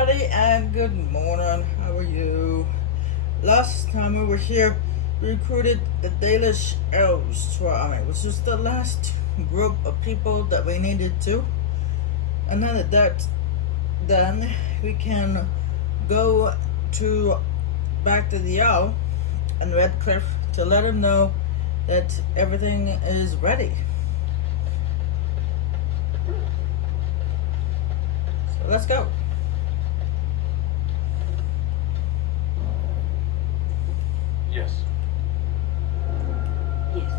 everybody, and good morning. How are you? Last time we were here, we recruited the Dalish elves to our army, which was the last group of people that we needed to. And now that that's done, we can go to back to the Jarl and Redcliffe to let him know that everything is ready. So let's go. Yes. Yes.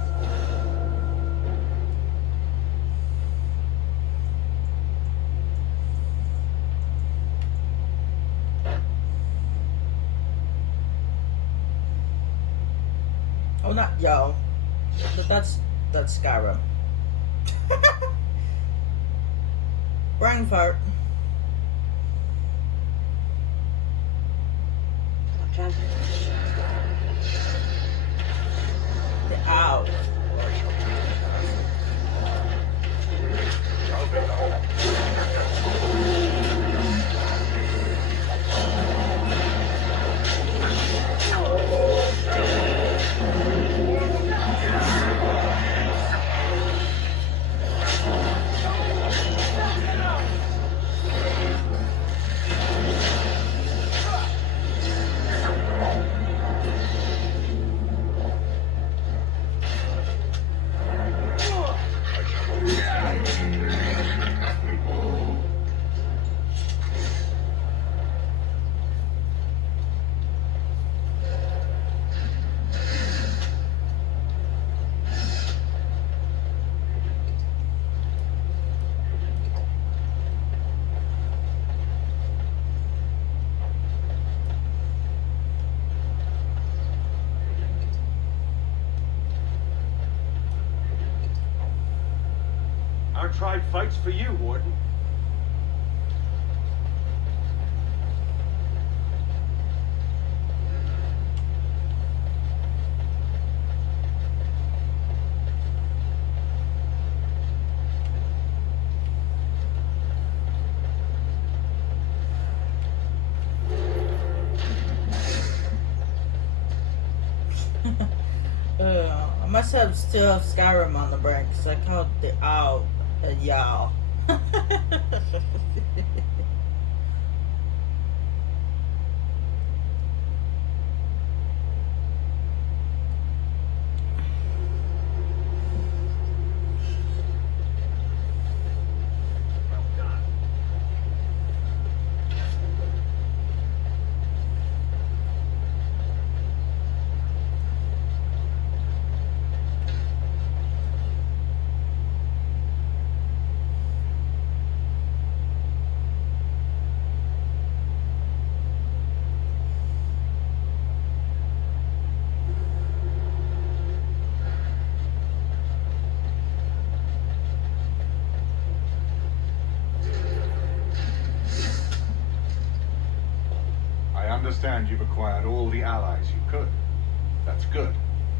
Oh, not y'all, but that's Skyrim. Brain fart. Gotcha. The owl. Our tribe fights for you, Warden. I must still have Skyrim on the brain because I called the owl a y'all. I understand you've acquired all the allies you could. That's good.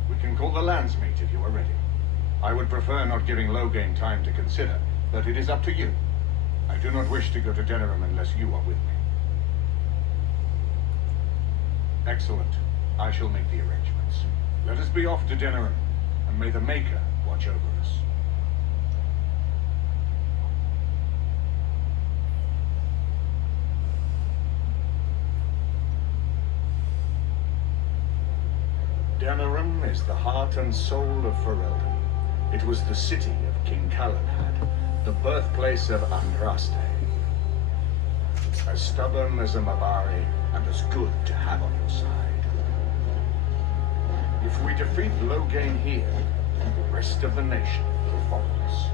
We can call the Landsmeet if you are ready. I would prefer not giving Loghain time to consider, but it is up to you. I do not wish to go to Denerim unless you are with me. Excellent. I shall make the arrangements. Let us be off to Denerim, and may the Maker watch over us. Denerim is the heart and soul of Ferelden. It was the city of King Calenhad, the birthplace of Andraste. As stubborn as a Mabari, and as good to have on your side. If we defeat Loghain here, the rest of the nation will follow us.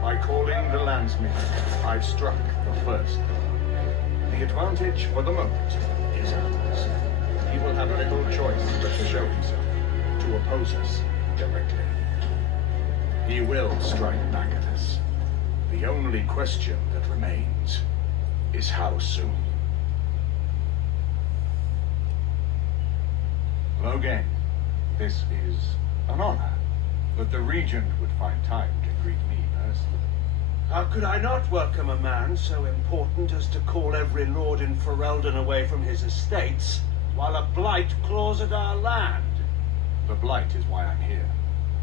By calling the Landsmeet, I've struck the first blow. The advantage for the moment is ours. He will have little choice but to show himself, to oppose us directly. He will strike back at us. The only question that remains is how soon. Loghain, this is an honor, but the Regent would find time to greet me personally. How could I not welcome a man so important as to call every lord in Ferelden away from his estates, while a blight claws at our land? The blight is why I'm here.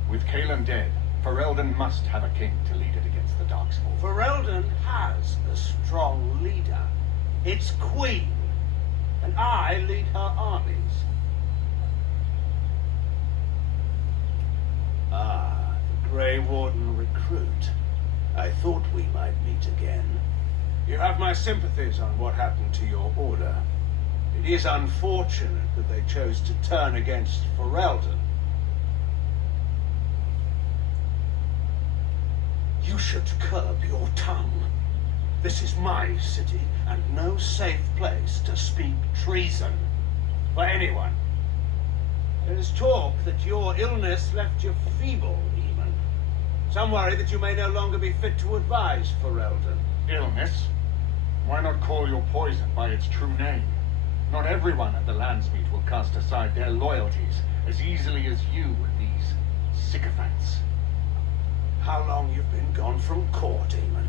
With Kaelan dead, Ferelden must have a king to lead it against the Darkspawn. Ferelden has a strong leader. Its queen. And I lead her armies. Ah, the Grey Warden recruit. I thought we might meet again. You have my sympathies on what happened to your order. It is unfortunate that they chose to turn against Ferelden. You should curb your tongue. This is my city, and no safe place to speak treason for anyone. There is talk that your illness left you feeble, even. Some worry that you may no longer be fit to advise Ferelden. Illness? Why not call your poison by its true name? Not everyone at the Landsmeet will cast aside their loyalties as easily as you and these sycophants. How long you've been gone from court, Eamon?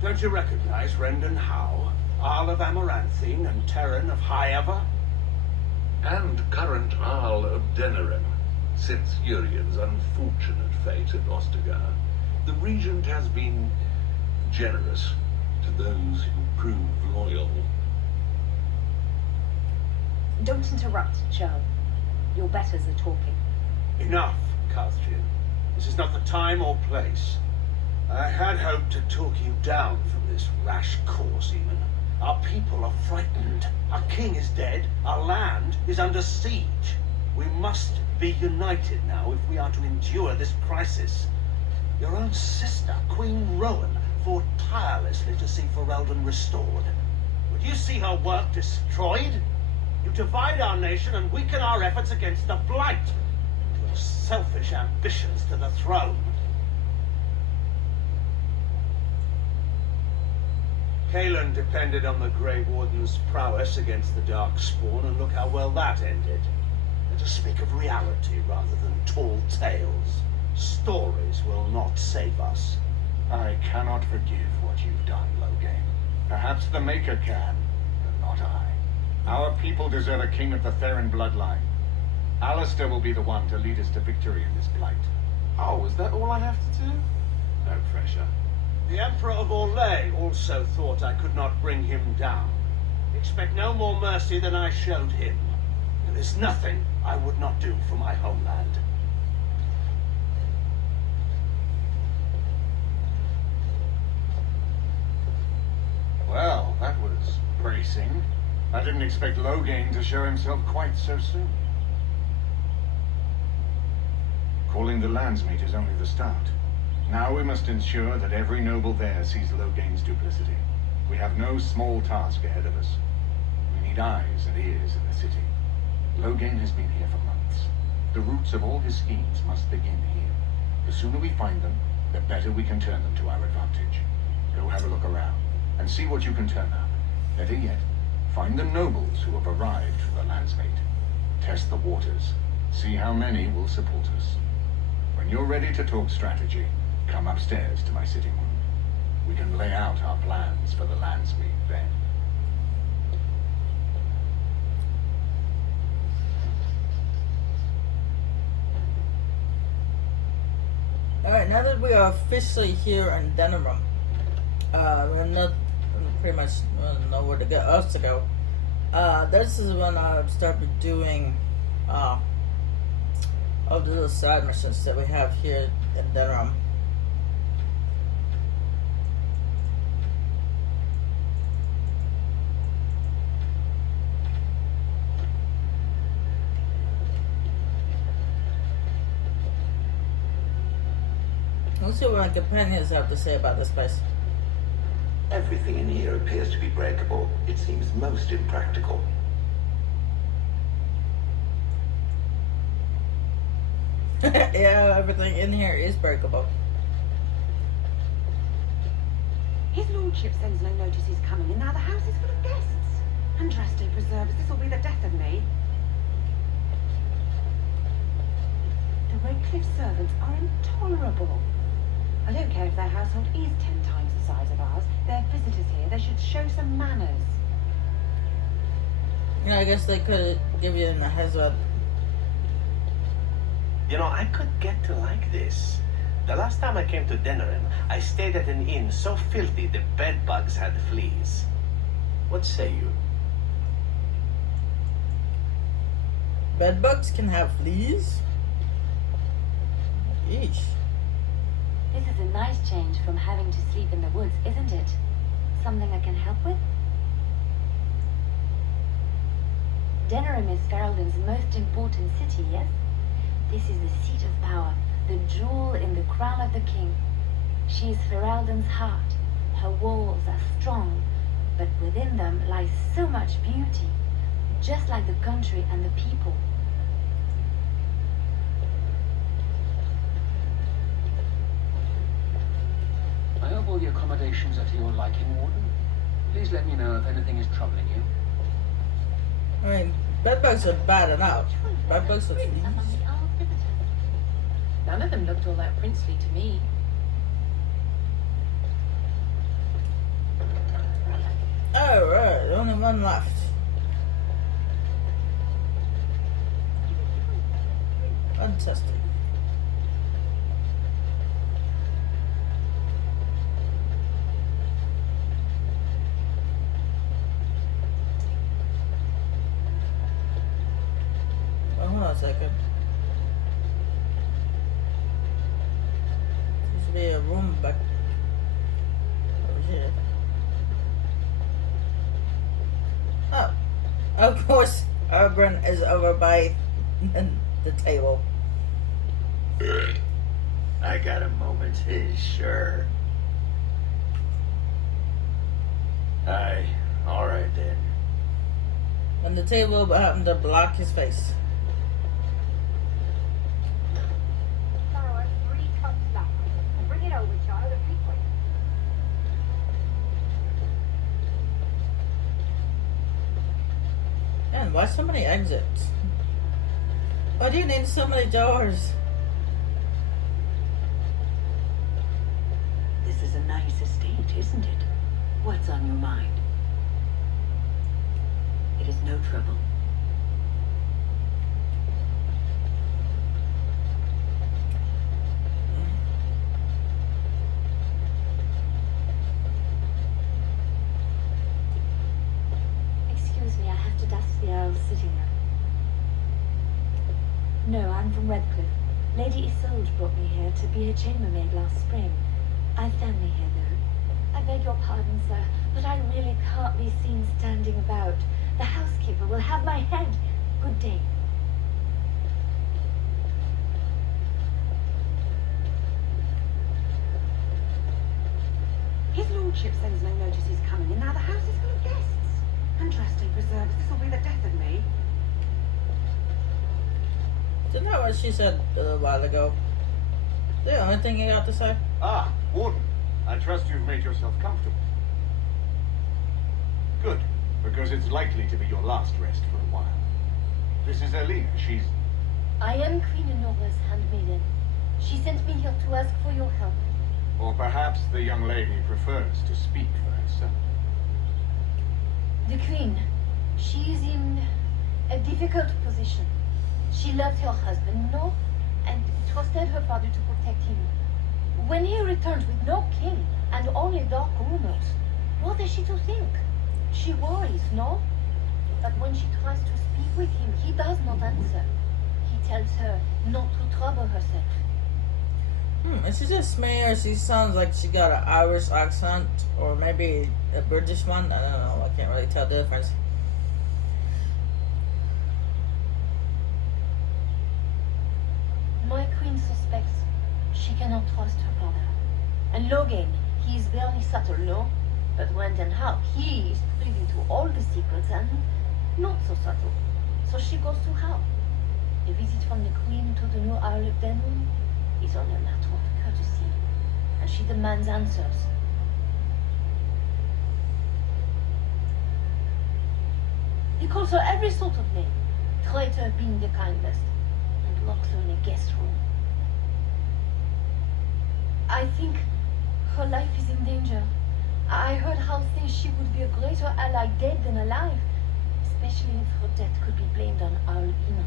Don't you recognize Rendon Howe, Arl of Amaranthine, and Terran of Highever? And current Arl of Denerim. Since Urien's unfortunate fate at Ostagar, the Regent has been generous to those who prove loyal. Don't interrupt, Joe. Your betters are talking. Enough, Carthrian. This is not the time or place. I had hoped to talk you down from this rash course, Eamon. Our people are frightened. Our king is dead. Our land is under siege. We must be united now if we are to endure this crisis. Your own sister, Queen Rowan, fought tirelessly to see Ferelden restored. Would you see her work destroyed? You divide our nation and weaken our efforts against the Blight. Your selfish ambitions to the throne. Kaelan depended on the Grey Warden's prowess against the Darkspawn, and look how well that ended. Let us speak of reality rather than tall tales. Stories will not save us. I cannot forgive what you've done, Loghain. Perhaps the Maker can, but not I. Our people deserve a king of the Theron bloodline. Alistair will be the one to lead us to victory in this blight. Oh, is that all I have to do? No pressure. The Emperor of Orlais also thought I could not bring him down. Expect no more mercy than I showed him. There is nothing I would not do for my homeland. Well, that was bracing. I didn't expect Loghain to show himself quite so soon. Calling the Landsmeet is only the start. Now we must ensure that every noble there sees Loghain's duplicity. We have no small task ahead of us. We need eyes and ears in the city. Loghain has been here for months. The roots of all his schemes must begin here. The sooner we find them, the better we can turn them to our advantage. Go have a look around, and see what you can turn up. Better yet, find the nobles who have arrived for the Landsmeet. Test the waters. See how many will support us. When you're ready to talk strategy, come upstairs to my sitting room. We can lay out our plans for the Landsmeet then. Alright, now that we are officially here in Denerim, we're not pretty much know where to get us to go. This is when I started doing all the little side missions that we have here in Denerim. Let's see what my companions have to say about this place. Everything in here appears to be breakable. It seems most impractical. Yeah, everything in here is breakable. His lordship sends no notice he's coming, and now the house is full of guests. Andraste preserve us, this will be the death of me. The Redcliffe servants are intolerable. I don't care if their household is 10 times show some manners. Yeah, I guess they could give you a heads up. You know, I could get to like this. The last time I came to Denerim, I stayed at an inn so filthy the bed bugs had fleas. What say you? Bedbugs can have fleas? Yeesh. This is a nice change from having to sleep in the woods, isn't it? Something I can help with? Denerim is Ferelden's most important city, yes? This is the seat of power, the jewel in the crown of the king. She is Ferelden's heart. Her walls are strong, but within them lies so much beauty, just like the country and the people. I hope all the accommodations are to your liking, Warden. Please let me know if anything is troubling you. I mean, bedbugs are bad enough. Bedbugs are fleas. None of them looked all that princely to me. Alright, only one left. Fantastic. Oh, hold on a second. Seems to be a room back over here. Oh, of course, Urban is over by the table. I got a moment, sure. Aye, alright then. And the table happened to block his face. There are 3 cups left. Bring it over, child, and be quick. Man, why so many exits? Why do you need so many doors? This is a nice estate, isn't it? What's on your mind? It is no trouble. Excuse me, I have to dust the Earl's sitting room. No, I'm from Redcliffe. Lady Isolde brought me here to be her chambermaid last spring. I've family here, though. I beg your pardon, sir, but I really can't be seen standing about. The housekeeper will have my head. Good day. His lordship sends no notice he's coming, and now the house is full of guests. And trusty preserves, this will be the death of me. Isn't that what she said a little while ago? The only thing you got to say? Ah, Warden. I trust you've made yourself comfortable. Good, because it's likely to be your last rest for a while. This is Elena. She's... I am Queen Honora's handmaiden. She sent me here to ask for your help. Or perhaps the young lady prefers to speak for herself. The Queen, she is in a difficult position. She loved her husband, no, and trusted her father to protect him. When he returns with no king and only dark rumors, what is she to think? She worries, no? But when she tries to speak with him, he does not answer. He tells her not to trouble herself. Is she just me, or she sounds like she got an Irish accent, or maybe a British one? I don't know. I can't really tell the difference. My queen suspects she cannot trust her brother. And Logan, he is very subtle, no? But when and how, he is privy to all the secrets and not so subtle. So she goes to her. A visit from the queen to the new Earl of Denham is only a matter of courtesy. And she demands answers. He calls her every sort of name, traitor being the kindest, and locks her in a guest room. I think her life is in danger. I heard Hal say she would be a greater ally dead than alive, especially if her death could be blamed on Arlene.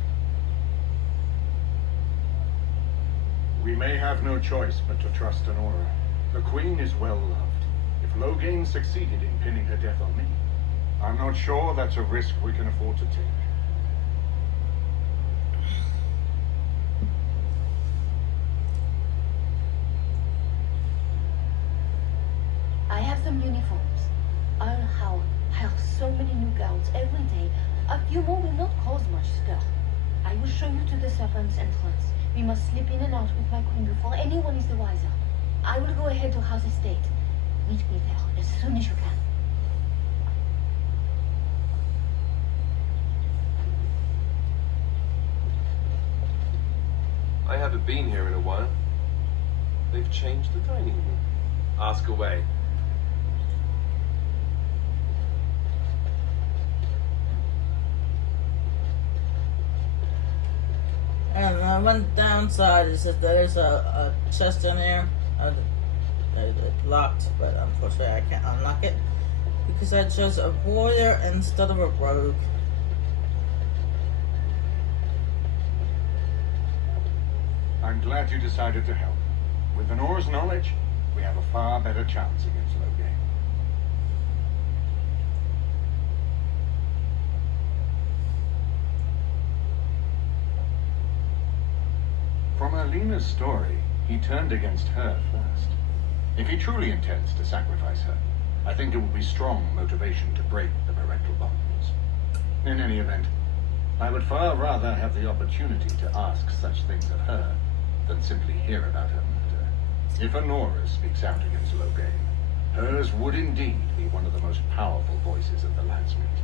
We may have no choice but to trust Honora. The Queen is well loved. If Loghain succeeded in pinning her death on me, I'm not sure that's a risk we can afford to take. I have some uniforms. Earl Howard hires so many new gowns every day. A few more will not cause much stir. I will show you to the servants' entrance. We must slip in and out with my queen before anyone is the wiser. I will go ahead to House Estate. Meet me there as soon as you can. I haven't been here in a while. They've changed the dining room. Ask away. And one downside is that there's a chest in there. It's locked, but unfortunately I can't unlock it because I chose a warrior instead of a rogue. I'm glad you decided to help. With Honora's knowledge, we have a far better chance against Loghain. From Alina's story, he turned against her first. If he truly intends to sacrifice her, I think it will be strong motivation to break the parental bonds. In any event, I would far rather have the opportunity to ask such things of her than simply hear about her murder. If Honora speaks out against Loghain, hers would indeed be one of the most powerful voices of the Landsmeet.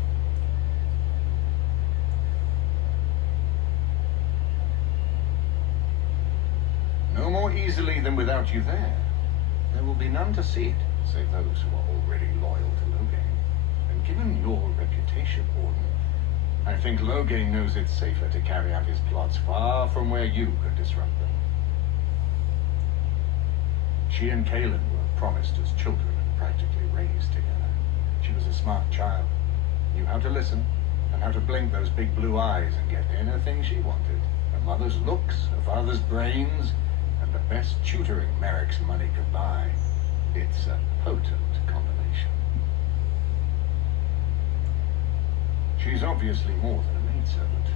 No more easily than without you there. There will be none to see it, save those who are already loyal to Loghain. And given your reputation, Warden, I think Loghain knows it's safer to carry out his plots far from where you could disrupt them. She and Kaelin were promised as children and practically raised together. She was a smart child, knew how to listen, and how to blink those big blue eyes and get anything she wanted. Her mother's looks, her father's brains, and the best tutoring Merrick's money could buy. It's a potent combination. She's obviously more than a maidservant,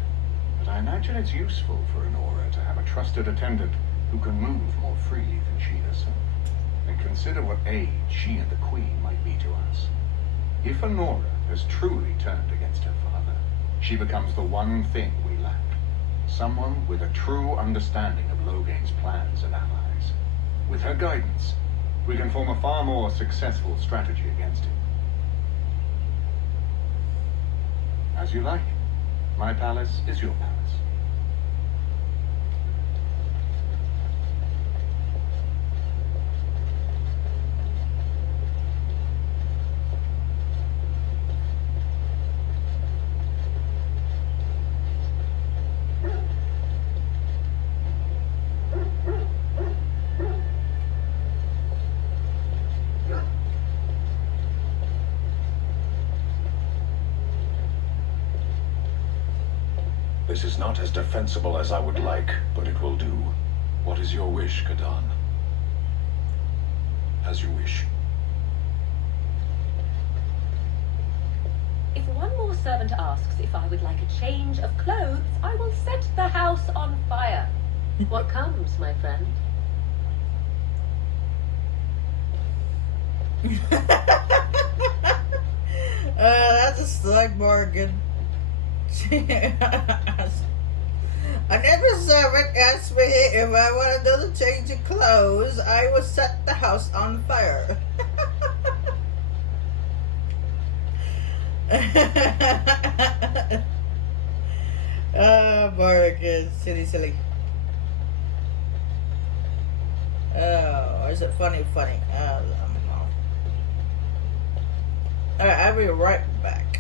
but I imagine it's useful for Honora to have a trusted attendant who can move more freely than she herself. And consider what aid she and the Queen might be to us. If Honora has truly turned against her father, she becomes the one thing we lack. Someone with a true understanding of Loghain's plans and allies. With her guidance, we can form a far more successful strategy against him. As you like. My palace is your palace. This is not as defensible as I would like, but it will do. What is your wish, Kadan? As you wish. If one more servant asks if I would like a change of clothes, I will set the house on fire. What comes, my friend? That's a slight bargain. Another servant asked me if I wanted to change of clothes. I would set the house on fire. Bargain. Silly. Oh, is it funny? Alright, I'll be right back.